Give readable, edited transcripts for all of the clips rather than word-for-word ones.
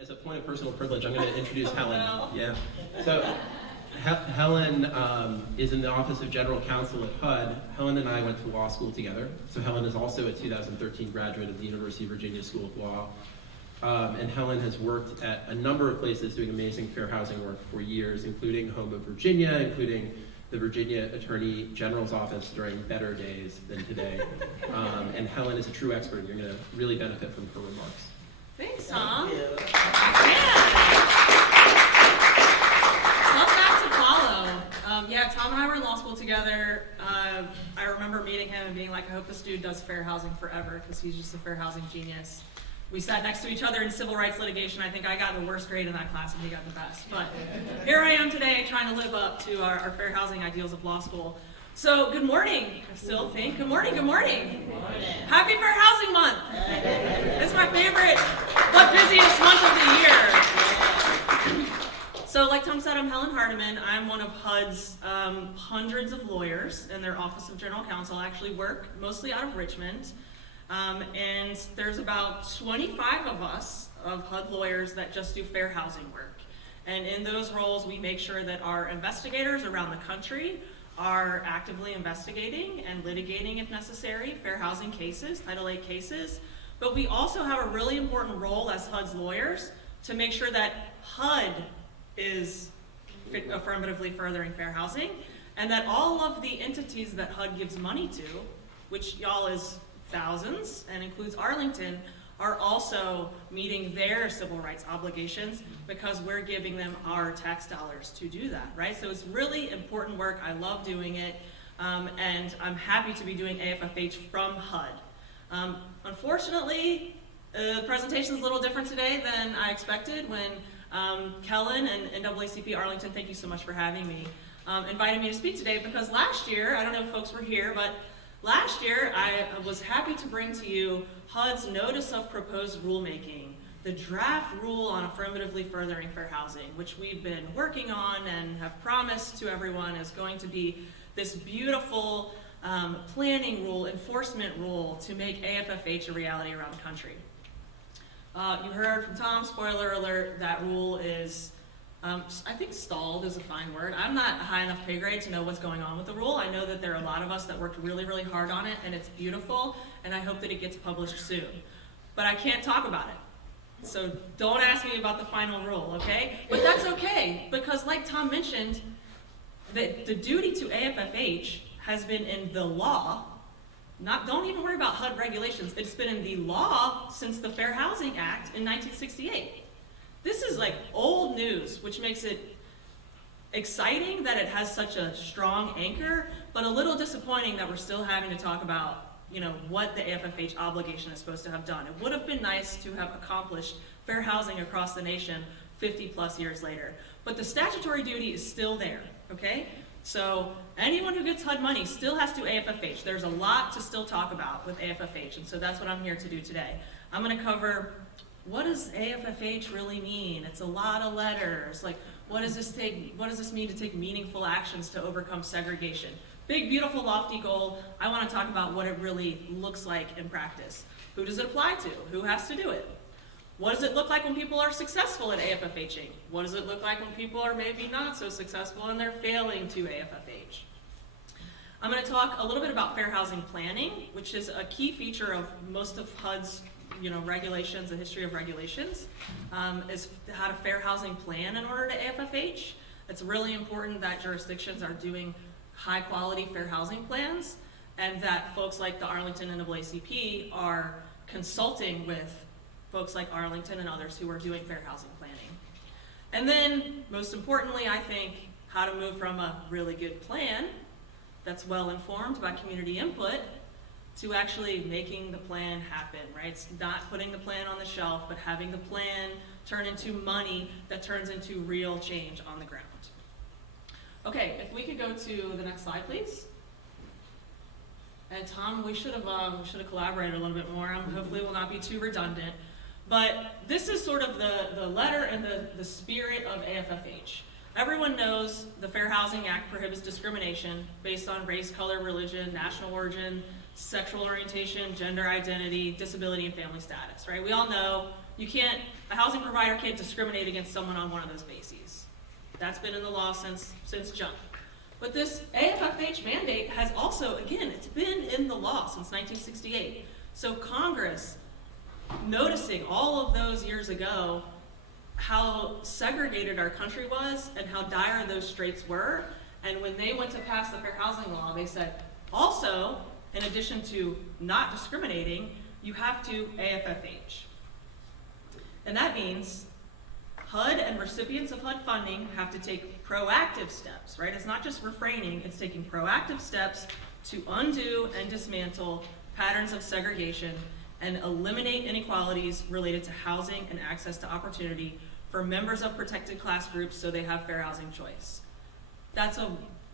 As a point of personal privilege, I'm going to introduce Helen. Yeah. So Helen is in the Office of General Counsel at HUD. Helen and I went to law school together. So Helen is also a 2013 graduate of the University of Virginia School of Law. And Helen has worked at a number of places doing amazing fair housing work for years, including Home of Virginia, including the Virginia Attorney General's office during better days than today. And Helen is a true expert. You're going to really benefit from her remarks. Thanks, Tom. Thank you. Yeah. Tough act to follow. Tom and I were in law school together. I remember meeting him and being like, I hope this dude does fair housing forever, because he's just a fair housing genius. We sat next to each other in civil rights litigation. I think I got the worst grade in that class and he got the best. But here I am today trying to live up to our fair housing ideals of law school. So good morning, I still think. Good morning, good morning. Good morning. Happy Fair Housing Month. It's my favorite, but busiest month of the year. So like Tom said, I'm Helen Hardiman. I'm one of HUD's hundreds of lawyers in their Office of General Counsel. I actually work mostly out of Richmond. And there's about 25 of us, of HUD lawyers, that just do fair housing work. And in those roles, we make sure that our investigators around the country are actively investigating and litigating, if necessary, fair housing cases, Title VIII cases. But we also have a really important role as HUD's lawyers to make sure that HUD is affirmatively furthering fair housing, and that all of the entities that HUD gives money to, which y'all is thousands and includes Arlington, are also meeting their civil rights obligations because we're giving them our tax dollars to do that, right? So it's really important work. I love doing it, and I'm happy to be doing AFFH from HUD. Unfortunately, the presentation is a little different today than I expected when Kellen and NAACP Arlington, thank you so much for having me, invited me to speak today, because last year, I don't know if folks were here, but last year, I was happy to bring to you HUD's Notice of Proposed Rulemaking, the draft rule on affirmatively furthering fair housing, which we've been working on and have promised to everyone is going to be this beautiful planning rule, enforcement rule to make AFFH a reality around the country. You heard from Tom, spoiler alert, that rule is I think stalled is a fine word. I'm not a high enough pay grade to know what's going on with the rule. I know that there are a lot of us that worked really, really hard on it, and it's beautiful, and I hope that it gets published soon. But I can't talk about it. So don't ask me about the final rule, okay? But that's okay, because like Tom mentioned, the duty to AFFH has been in the law. Don't even worry about HUD regulations. It's been in the law since the Fair Housing Act in 1968. This is like old news, which makes it exciting that it has such a strong anchor, but a little disappointing that we're still having to talk about, what the AFFH obligation is supposed to have done. It would have been nice to have accomplished fair housing across the nation 50 plus years later. But the statutory duty is still there, okay? So anyone who gets HUD money still has to AFFH. There's a lot to still talk about with AFFH, and so that's what I'm here to do today. I'm gonna cover, what does AFFH really mean? It's a lot of letters. Like, what does this mean to take meaningful actions to overcome segregation? Big, beautiful, lofty goal. I want to talk about what it really looks like in practice. Who does it apply to? Who has to do it? What does it look like when people are successful at AFFHing? What does it look like when people are maybe not so successful and they're failing to AFFH? I'm going to talk a little bit about fair housing planning, which is a key feature of most of HUD's regulations, the history of regulations, is how to fair housing plan in order to AFFH. It's really important that jurisdictions are doing high quality fair housing plans, and that folks like the Arlington NAACP are consulting with folks like Arlington and others who are doing fair housing planning. And then, most importantly, I think, how to move from a really good plan that's well informed by community input to actually making the plan happen, right? It's not putting the plan on the shelf, but having the plan turn into money that turns into real change on the ground. Okay, if we could go to the next slide, please. And Tom, we should have collaborated a little bit more. Hopefully we'll not be too redundant. But this is sort of the letter and the spirit of AFFH. Everyone knows the Fair Housing Act prohibits discrimination based on race, color, religion, national origin, sexual orientation, gender identity, disability, and family status, right? We all know a housing provider can't discriminate against someone on one of those bases. That's been in the law since jump. But this AFFH mandate has also, again, it's been in the law since 1968. So Congress, noticing all of those years ago how segregated our country was and how dire those straits were, and when they went to pass the Fair Housing Law, they said, also, in addition to not discriminating, you have to AFFH. And that means HUD and recipients of HUD funding have to take proactive steps, right? It's not just refraining, it's taking proactive steps to undo and dismantle patterns of segregation and eliminate inequalities related to housing and access to opportunity for members of protected class groups so they have fair housing choice. That's a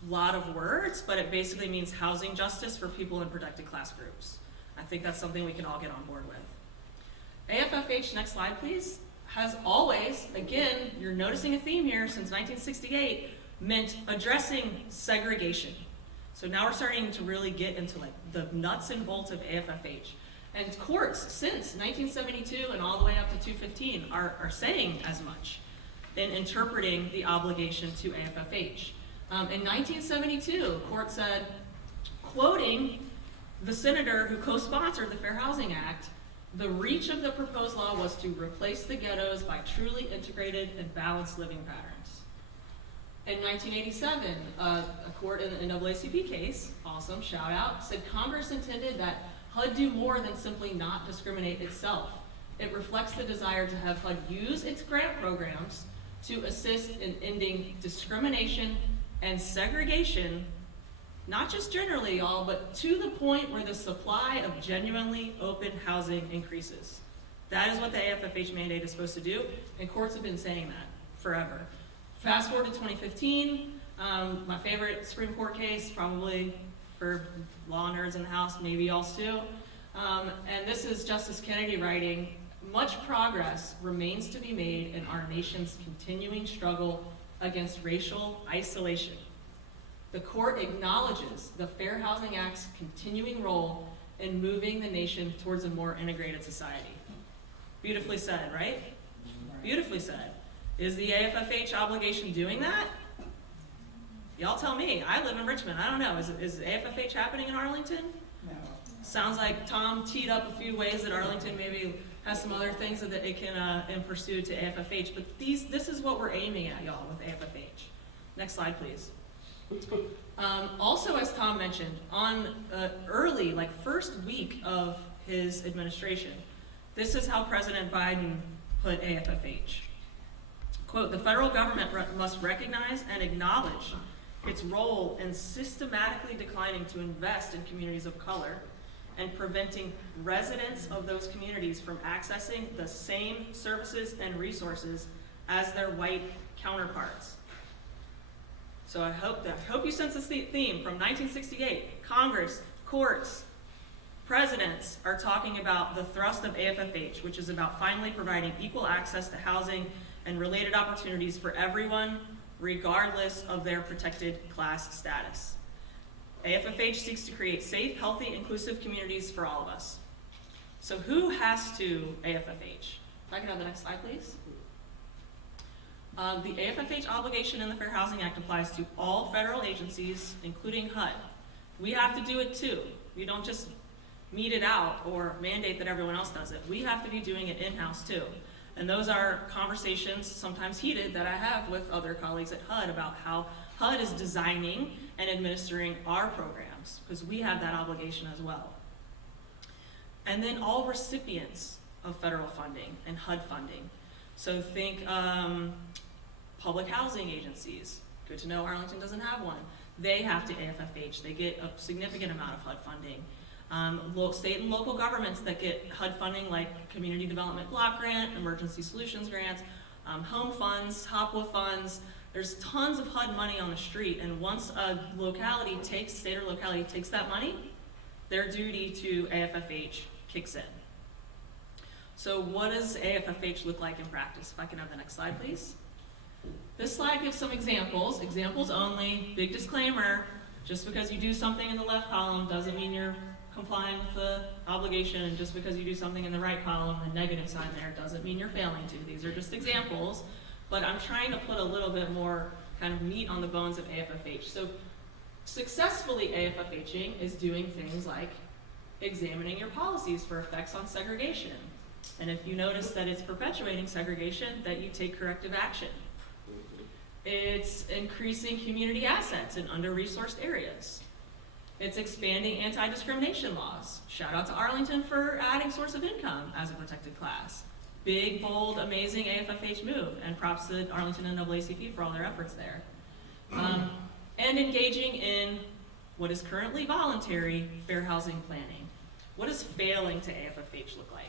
lot of words, but it basically means housing justice for people in protected class groups. I think that's something we can all get on board with. AFFH, next slide please, has always, again, you're noticing a theme here since 1968, meant addressing segregation. So now we're starting to really get into like the nuts and bolts of AFFH. And courts since 1972 and all the way up to 215 are saying as much in interpreting the obligation to AFFH. In 1972, the court said, quoting the senator who co-sponsored the Fair Housing Act, the reach of the proposed law was to replace the ghettos by truly integrated and balanced living patterns. In 1987, a court in the NAACP case, awesome, shout out, said Congress intended that HUD do more than simply not discriminate itself. It reflects the desire to have HUD use its grant programs to assist in ending discrimination and segregation, not just generally, y'all, but to the point where the supply of genuinely open housing increases. That is what the AFFH mandate is supposed to do, and courts have been saying that forever. Fast forward to 2015, my favorite Supreme Court case, probably for law nerds in the house, maybe y'all too. And this is Justice Kennedy writing, much progress remains to be made in our nation's continuing struggle against racial isolation. The court acknowledges the Fair Housing Act's continuing role in moving the nation towards a more integrated society. Beautifully said, right? Beautifully said. Is the AFFH obligation doing that? Y'all tell me. I live in Richmond. I don't know. Is AFFH happening in Arlington? No. Sounds like Tom teed up a few ways that Arlington maybe has some other things that it can pursue to AFFH. But this is what we're aiming at, y'all, with AFFH. Next slide, please. Also, as Tom mentioned, on early, like first week of his administration, this is how President Biden put AFFH. Quote, the federal government must recognize and acknowledge its role in systematically declining to invest in communities of color and preventing residents of those communities from accessing the same services and resources as their white counterparts. So I hope you sense this theme from 1968. Congress, courts, presidents are talking about the thrust of AFFH, which is about finally providing equal access to housing and related opportunities for everyone, regardless of their protected class status. AFFH seeks to create safe, healthy, inclusive communities for all of us. So who has to AFFH? If I can have the next slide, please. The AFFH obligation in the Fair Housing Act applies to all federal agencies, including HUD. We have to do it too. We don't just mete it out or mandate that everyone else does it. We have to be doing it in-house too. And those are conversations, sometimes heated, that I have with other colleagues at HUD about how HUD is designing and administering our programs, because we have that obligation as well. And then all recipients of federal funding and HUD funding. So think public housing agencies. Good to know Arlington doesn't have one. They have to AFFH. They get a significant amount of HUD funding. State and local governments that get HUD funding, like Community Development Block Grant, Emergency Solutions Grants, home funds, HOPWA funds. There's tons of HUD money on the street, and once a locality state or locality takes that money, their duty to AFFH kicks in. So what does AFFH look like in practice? If I can have the next slide, please. This slide gives some examples only, big disclaimer, just because you do something in the left column doesn't mean you're complying with the obligation, and just because you do something in the right column, the negative sign there doesn't mean you're failing to. These are just examples, but I'm trying to put a little bit more kind of meat on the bones of AFFH. So successfully AFFHing is doing things like examining your policies for effects on segregation. And if you notice that it's perpetuating segregation, that you take corrective action. It's increasing community assets in under-resourced areas. It's expanding anti-discrimination laws. Shout out to Arlington for adding source of income as a protected class. Big, bold, amazing AFFH move, and props to Arlington and NAACP for all their efforts there. And engaging in what is currently voluntary fair housing planning. What does failing to AFFH look like?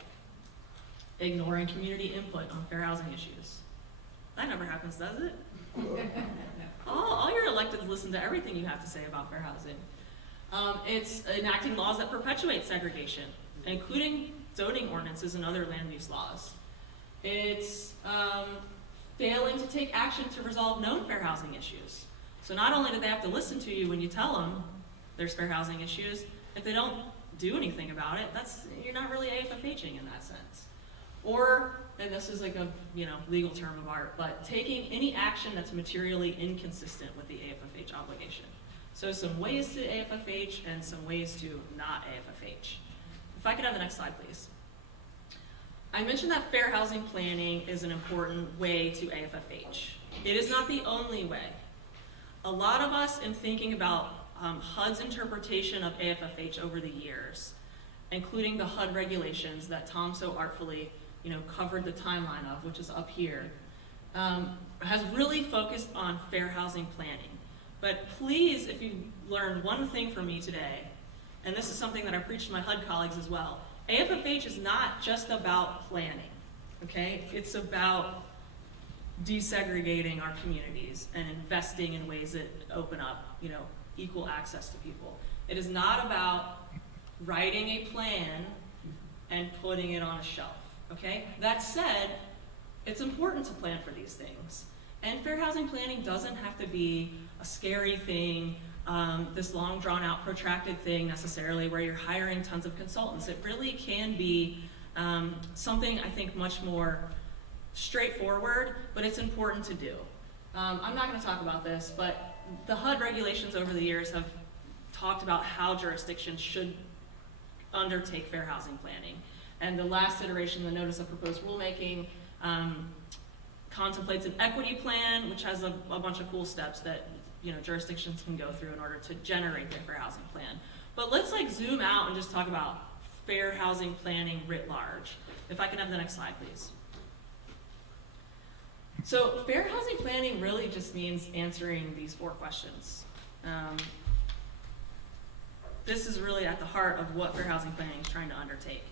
Ignoring community input on fair housing issues. That never happens, does it? All your electeds listen to everything you have to say about fair housing. It's enacting laws that perpetuate segregation, including zoning ordinances and other land use laws. It's failing to take action to resolve known fair housing issues. So not only do they have to listen to you when you tell them there's fair housing issues, if they don't do anything about it, you're not really AFFHing in that sense. Or, and this is like a legal term of art, but taking any action that's materially inconsistent with the AFFH obligation. So some ways to AFFH and some ways to not AFFH. If I could have the next slide, please. I mentioned that fair housing planning is an important way to AFFH. It is not the only way. A lot of us, in thinking about HUD's interpretation of AFFH over the years, including the HUD regulations that Tom so artfully covered the timeline of, which is up here, has really focused on fair housing planning. But please, if you learned one thing from me today, and this is something that I preach to my HUD colleagues as well, AFFH is not just about planning, okay? It's about desegregating our communities and investing in ways that open up, equal access to people. It is not about writing a plan and putting it on a shelf, okay? That said, it's important to plan for these things. And fair housing planning doesn't have to be a scary thing, this long drawn out protracted thing necessarily where you're hiring tons of consultants. It really can be something I think much more straightforward, but it's important to do. I'm not going to talk about this, but the HUD regulations over the years have talked about how jurisdictions should undertake fair housing planning. And the last iteration, the Notice of Proposed Rulemaking, contemplates an equity plan, which has a bunch of cool steps that jurisdictions can go through in order to generate their fair housing plan. But let's zoom out and just talk about fair housing planning writ large. If I can have the next slide, please. So fair housing planning really just means answering these 4 questions. This is really at the heart of what fair housing planning is trying to undertake.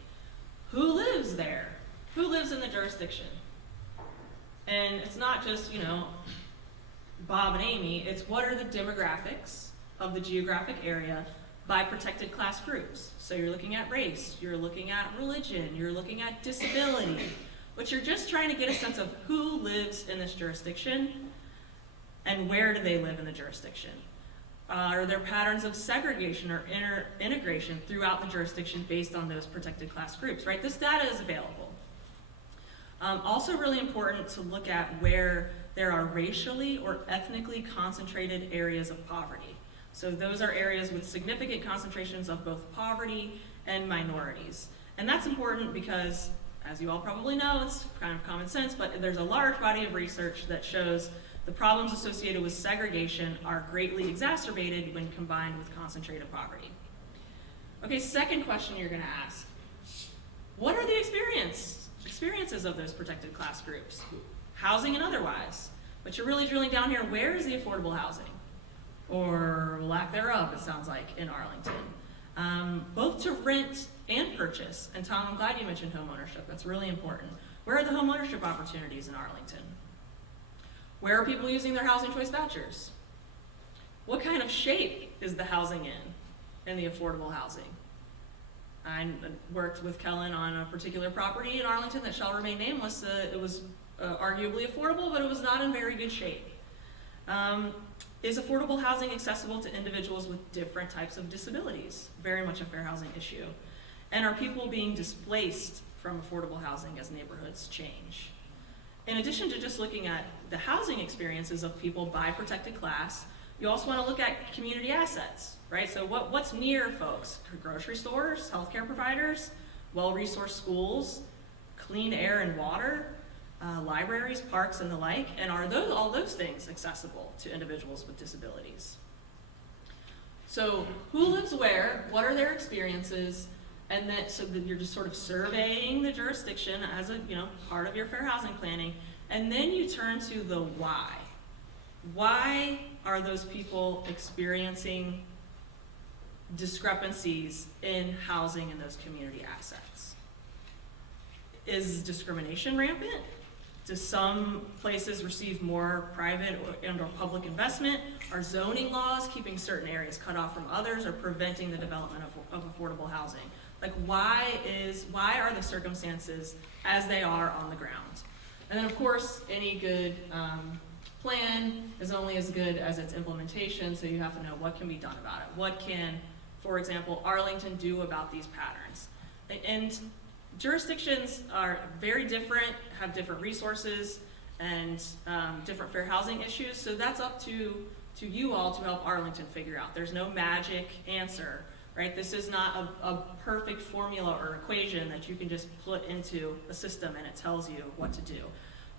Who lives there? Who lives in the jurisdiction? And it's not just, Bob and Amy, it's what are the demographics of the geographic area by protected class groups. So you're looking at race, you're looking at religion, you're looking at disability, but you're just trying to get a sense of who lives in this jurisdiction and where do they live in the jurisdiction. Are there patterns of segregation or integration throughout the jurisdiction based on those protected class groups, right? This data is available. Also really important to look at where there are racially or ethnically concentrated areas of poverty. So those are areas with significant concentrations of both poverty and minorities. And that's important because, as you all probably know, it's kind of common sense, but there's a large body of research that shows the problems associated with segregation are greatly exacerbated when combined with concentrated poverty. Okay, second question you're gonna ask. What are the experiences of those protected class groups? Housing and otherwise. But you're really drilling down here, where is the affordable housing? Or lack thereof, it sounds like, in Arlington. Both to rent and purchase. And Tom, I'm glad you mentioned homeownership. That's really important. Where are the homeownership opportunities in Arlington? Where are people using their housing choice vouchers? What kind of shape is the housing in the affordable housing? I worked with Kellen on a particular property in Arlington that shall remain nameless. It was arguably affordable, but it was not in very good shape. Is affordable housing accessible to individuals with different types of disabilities? Very much a fair housing issue. And are people being displaced from affordable housing as neighborhoods change? In addition to just looking at the housing experiences of people by protected class, you also want to look at community assets, right? So what's near folks? Grocery stores, healthcare providers, well-resourced schools, clean air and water, libraries, parks, and the like, and are all those things accessible to individuals with disabilities? So who lives where, what are their experiences, and then so that you're just sort of surveying the jurisdiction as a part of your fair housing planning, and then you turn to the why. Why are those people experiencing discrepancies in housing in those community assets? Is discrimination rampant? Do some places receive more private and or public investment? Are zoning laws keeping certain areas cut off from others or preventing the development of affordable housing? Like why are the circumstances as they are on the ground? And then of course, any good plan is only as good as its implementation, so you have to know what can be done about it. What can, for example, Arlington do about these patterns? And jurisdictions are very different, have different resources and different fair housing issues, so that's up to you all to help Arlington figure out. There's no magic answer, right? This is not a perfect formula or equation that you can just put into a system and it tells you what to do.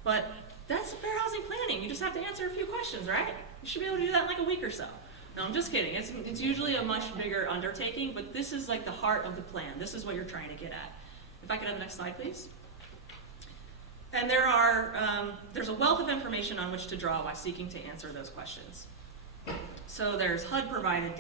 But that's fair housing planning. You just have to answer a few questions, right? You should be able to do that in like a week or so. No, I'm just kidding. It's usually a much bigger undertaking, but this is like the heart of the plan. This is what you're trying to get at. If I could have the next slide, please. And there's a wealth of information on which to draw by seeking to answer those questions. So there's HUD provided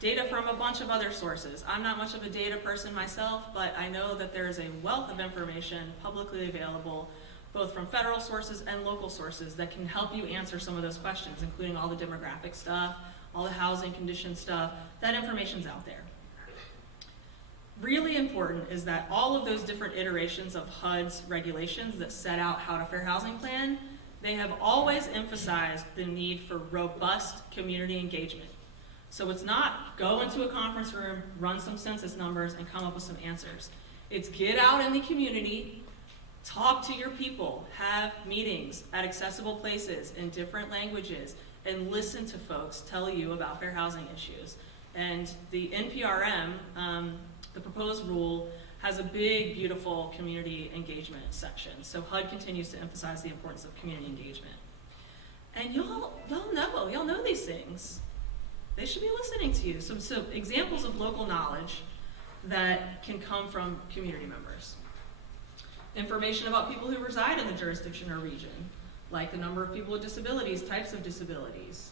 data from a bunch of other sources. I'm not much of a data person myself, but I know that there is a wealth of information publicly available, both from federal sources and local sources, that can help you answer some of those questions, including all the demographic stuff, all the housing condition stuff. That information's out there. Really important is that all of those different iterations of HUD's regulations that set out how to fair housing plan, they have always emphasized the need for robust community engagement. So it's not go into a conference room, run some census numbers, and come up with some answers. It's get out in the community, talk to your people, have meetings at accessible places in different languages, and listen to folks tell you about fair housing issues. And the NPRM, the proposed rule, has a big, beautiful community engagement section. So HUD continues to emphasize the importance of community engagement. And y'all know these things. They should be listening to you. Some examples of local knowledge that can come from community members. Information about people who reside in the jurisdiction or region, like the number of people with disabilities, types of disabilities,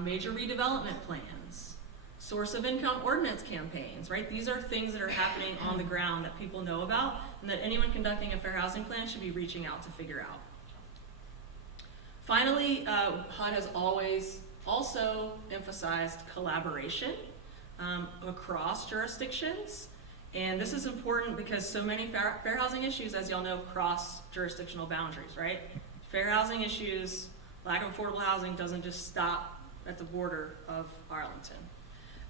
major redevelopment plans, source of income ordinance campaigns, right? These are things that are happening on the ground that people know about and that anyone conducting a fair housing plan should be reaching out to figure out. Finally, HUD has always also emphasized collaboration across jurisdictions. And this is important because so many fair housing issues, as y'all know, cross jurisdictional boundaries, right? Fair housing issues, lack of affordable housing doesn't just stop at the border of Arlington.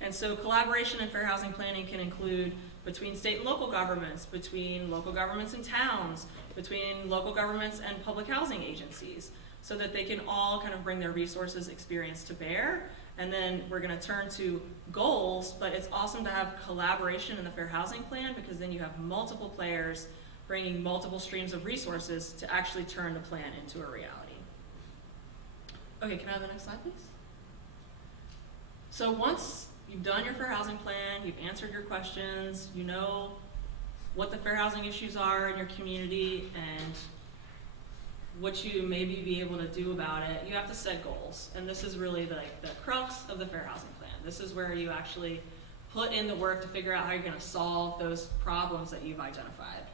And so collaboration in fair housing planning can include between state and local governments, between local governments and towns, between local governments and public housing agencies, so that they can all kind of bring their resources, experience to bear. And then we're gonna turn to goals, but it's awesome to have collaboration in the fair housing plan because then you have multiple players bringing multiple streams of resources to actually turn the plan into a reality. Okay, can I have the next slide, please? So once you've done your fair housing plan, you've answered your questions, you know what the fair housing issues are in your community and what you maybe be able to do about it, you have to set goals. And this is really the crux of the fair housing plan. This is where you actually put in the work to figure out how you're gonna solve those problems that you've identified.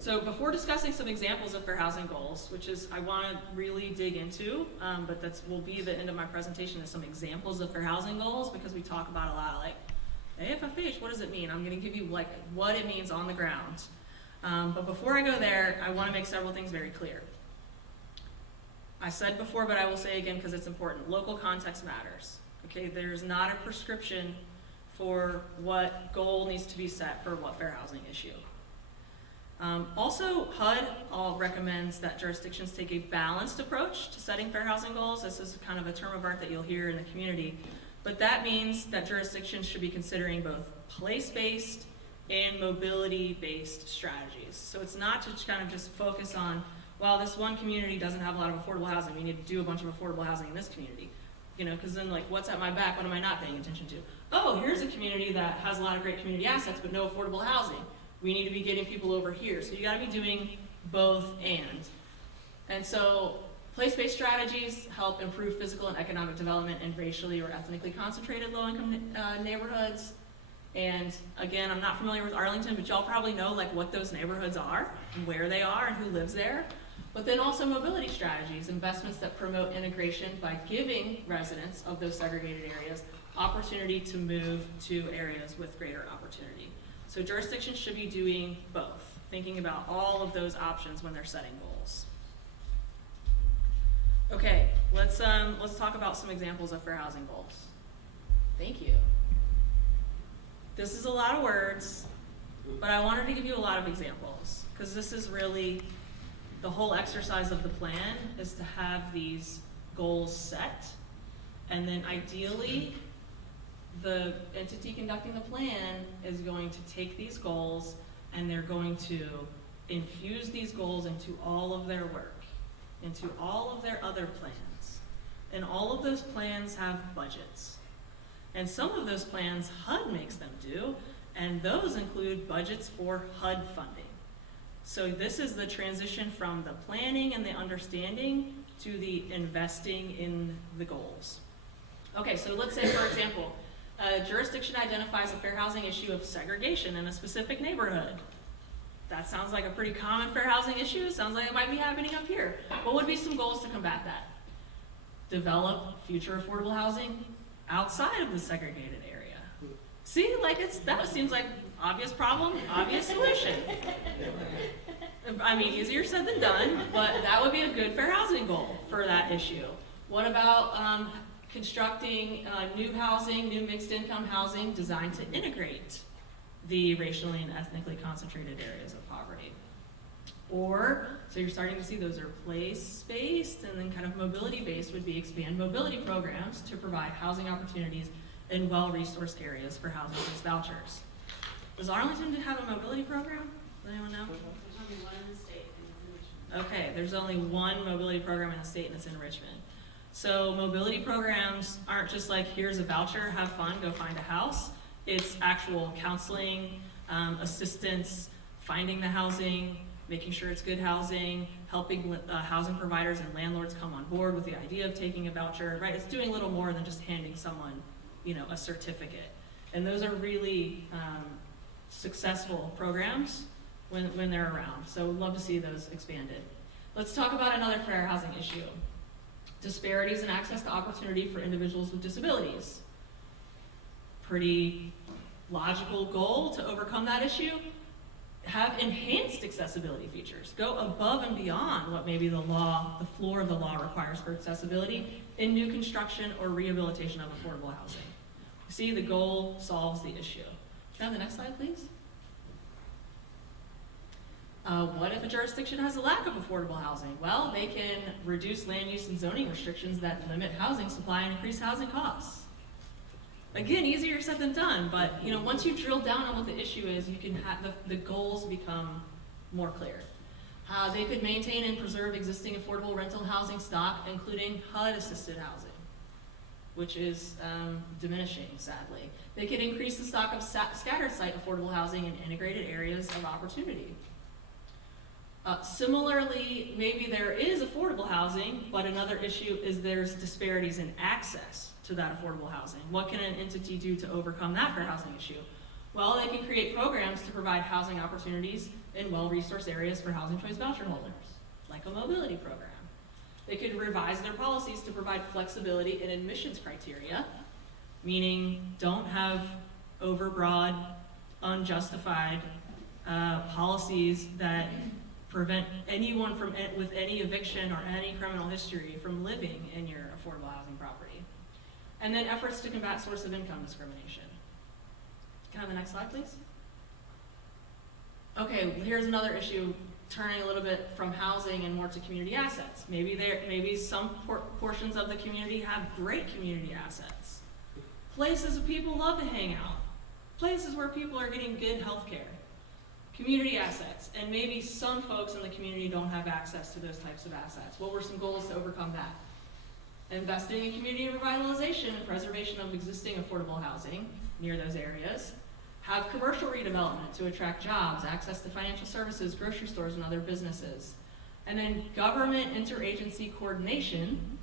So before discussing some examples of fair housing goals, which is I wanna really dig into, but will be the end of my presentation, is some examples of fair housing goals, because we talk about a lot of like, AFFH, what does it mean? I'm gonna give you like what it means on the ground. But before I go there, I want to make several things very clear. I said before, but I will say again because it's important, local context matters. Okay, there's not a prescription for what goal needs to be set for what fair housing issue. Also, HUD recommends that jurisdictions take a balanced approach to setting fair housing goals. This is kind of a term of art that you'll hear in the community. But that means that jurisdictions should be considering both place-based and mobility-based strategies. So it's not to kind of just focus on, well, this one community doesn't have a lot of affordable housing. We need to do a bunch of affordable housing in this community. You know, because then like, what's at my back? What am I not paying attention to? Oh, here's a community that has a lot of great community assets, but no affordable housing. We need to be getting people over here. So you gotta be doing both and. And so place-based strategies help improve physical and economic development in racially or ethnically concentrated low-income neighborhoods. And again, I'm not familiar with Arlington, but y'all probably know like what those neighborhoods are, and where they are, and who lives there. But then also mobility strategies, investments that promote integration by giving residents of those segregated areas opportunity to move to areas with greater opportunity. So jurisdictions should be doing both, thinking about all of those options when they're setting goals. Okay, let's talk about some examples of fair housing goals. Thank you. This is a lot of words, but I wanted to give you a lot of examples because this is really the whole exercise of the plan is to have these goals set, and then ideally the entity conducting the plan is going to take these goals and they're going to infuse these goals into all of their work, into all of their other plans. And all of those plans have budgets. And some of those plans HUD makes them do, and those include budgets for HUD funding. So this is the transition from the planning and the understanding to the investing in the goals. Okay, so let's say, for example, a jurisdiction identifies a fair housing issue of segregation in a specific neighborhood. That sounds like a pretty common fair housing issue. It sounds like it might be happening up here. What would be some goals to combat that? Develop future affordable housing outside of the segregated area. See, like that seems like obvious problem, obvious solution. I mean, easier said than done, but that would be a good fair housing goal for that issue. What about constructing new housing, new mixed income housing designed to integrate the racially and ethnically concentrated areas of poverty? Or, so you're starting to see those are place-based, and then kind of mobility-based would be expand mobility programs to provide housing opportunities in well-resourced areas for housing-based vouchers. Does Arlington have a mobility program? Does anyone know? There's only one in the state, and it's in Richmond. Okay, there's only one mobility program in the state, and it's in Richmond. So mobility programs aren't just like, here's a voucher, have fun, go find a house. It's actual counseling, assistance, finding the housing, making sure it's good housing, helping housing providers and landlords come on board with the idea of taking a voucher, right? It's doing a little more than just handing someone, you know, a certificate. And those are really successful programs when they're around. So we'd love to see those expanded. Let's talk about another fair housing issue. Disparities in access to opportunity for individuals with disabilities. Pretty logical goal to overcome that issue. Have enhanced accessibility features. Go above and beyond what maybe the law, the floor of the law requires for accessibility in new construction or rehabilitation of affordable housing. See, the goal solves the issue. Can I have the next slide, please? What if a jurisdiction has a lack of affordable housing? Well, they can reduce land use and zoning restrictions that limit housing supply and increase housing costs. Again, easier said than done, but you know, once you drill down on what the issue is, you can have the goals become more clear. They could maintain and preserve existing affordable rental housing stock, including HUD-assisted housing, which is diminishing, sadly. They could increase the stock of scattered site affordable housing in integrated areas of opportunity. Similarly, maybe there is affordable housing, but another issue is there's disparities in access to that affordable housing. What can an entity do to overcome that fair housing issue? Well, they can create programs to provide housing opportunities in well-resourced areas for housing choice voucher holders, like a mobility program. They could revise their policies to provide flexibility in admissions criteria, meaning don't have overbroad, unjustified policies that prevent anyone from with any eviction or any criminal history from living in your affordable housing property. And then efforts to combat source of income discrimination. Can I have the next slide, please? Okay, here's another issue, turning a little bit from housing and more to community assets. Maybe some portions of the community have great community assets. Places where people love to hang out. Places where people are getting good health care. Community assets, and maybe some folks in the community don't have access to those types of assets. What were some goals to overcome that? Investing in community revitalization and preservation of existing affordable housing near those areas. Have commercial redevelopment to attract jobs, access to financial services, grocery stores, and other businesses. And then government interagency coordination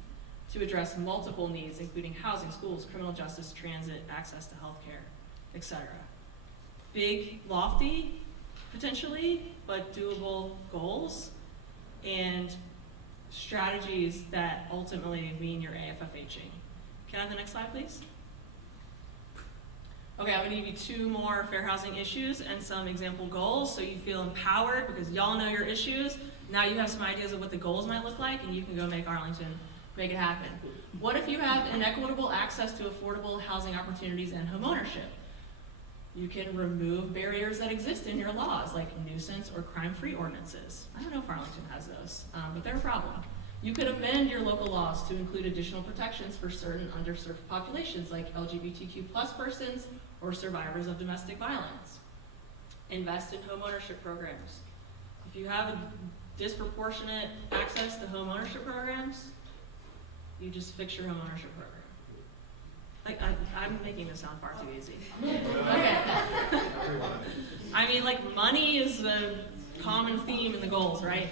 to address multiple needs, including housing, schools, criminal justice, transit, access to healthcare, etc. Big, lofty, potentially, but doable goals and strategies that ultimately mean you're AFFHing. Can I have the next slide, please? Okay, I'm gonna give you 2 more fair housing issues and some example goals so you feel empowered because y'all know your issues. Now you have some ideas of what the goals might look like and you can go make Arlington make it happen. What if you have inequitable access to affordable housing opportunities and homeownership? You can remove barriers that exist in your laws, like nuisance or crime-free ordinances. I don't know if Arlington has those, but they're a problem. You could amend your local laws to include additional protections for certain underserved populations, like LGBTQ+ persons or survivors of domestic violence. Invest in homeownership programs. If you have a disproportionate access to homeownership programs, you just fix your homeownership program. Like, I'm making this sound far too easy. Okay. I mean, like, money is a common theme in the goals, right?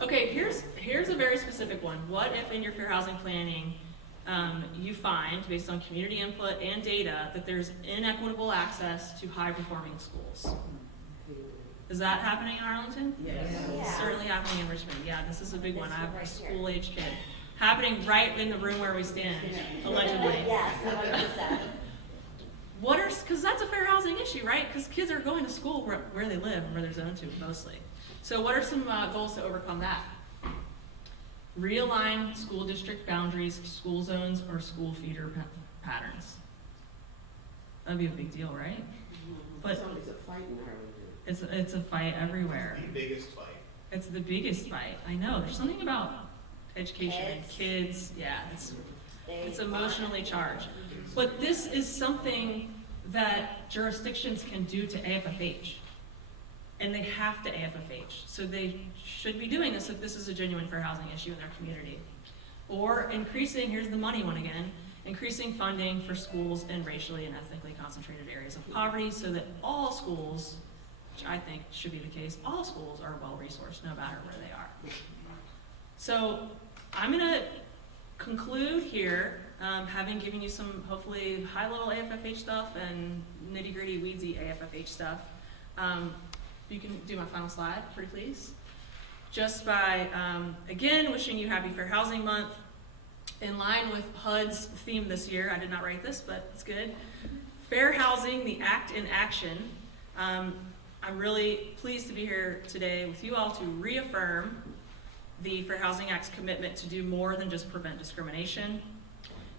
Okay, here's a very specific one. What if in your fair housing planning, you find, based on community input and data, that there's inequitable access to high-performing schools? Is that happening in Arlington? Yes. It's certainly happening in Richmond. Yeah, this is a big one. I have a school-age kid. Happening right in the room where we stand, allegedly. Yes, 100%. Because that's a fair housing issue, right? Because kids are going to school where they live and where they're zoned to, mostly. So what are some goals to overcome that? Realign school district boundaries, school zones, or school feeder patterns. That'd be a big deal, right? But It's a fight in Arlington. it's a fight everywhere. The biggest fight. It's the biggest fight. I know. There's something about education and kids. Yeah, it's emotionally charged. But this is something that jurisdictions can do to AFFH. And they have to AFFH. So they should be doing this if this is a genuine fair housing issue in their community. Or increasing, here's the money one again, increasing funding for schools in racially and ethnically concentrated areas of poverty so that all schools, which I think should be the case, all schools are well-resourced no matter where they are. So I'm gonna conclude here, having given you some hopefully high-level AFFH stuff and nitty-gritty weedsy AFFH stuff. You can do my final slide, pretty please. Just by, again, wishing you happy Fair Housing Month. In line with HUD's theme this year, I did not write this, but it's good. Fair Housing, the Act in Action. I'm really pleased to be here today with you all to reaffirm the Fair Housing Act's commitment to do more than just prevent discrimination.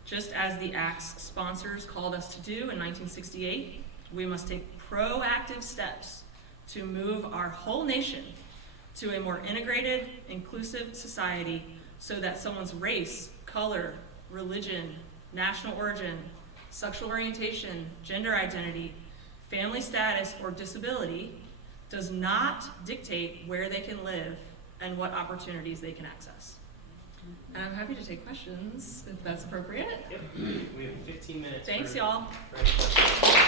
Just as the Act's sponsors called us to do in 1968, we must take proactive steps to move our whole nation to a more integrated, inclusive society so that someone's race, color, religion, national origin, sexual orientation, gender identity, family status, or disability does not dictate where they can live and what opportunities they can access. And I'm happy to take questions if that's appropriate. Yep. We have 15 minutes. Thanks, for y'all. questions.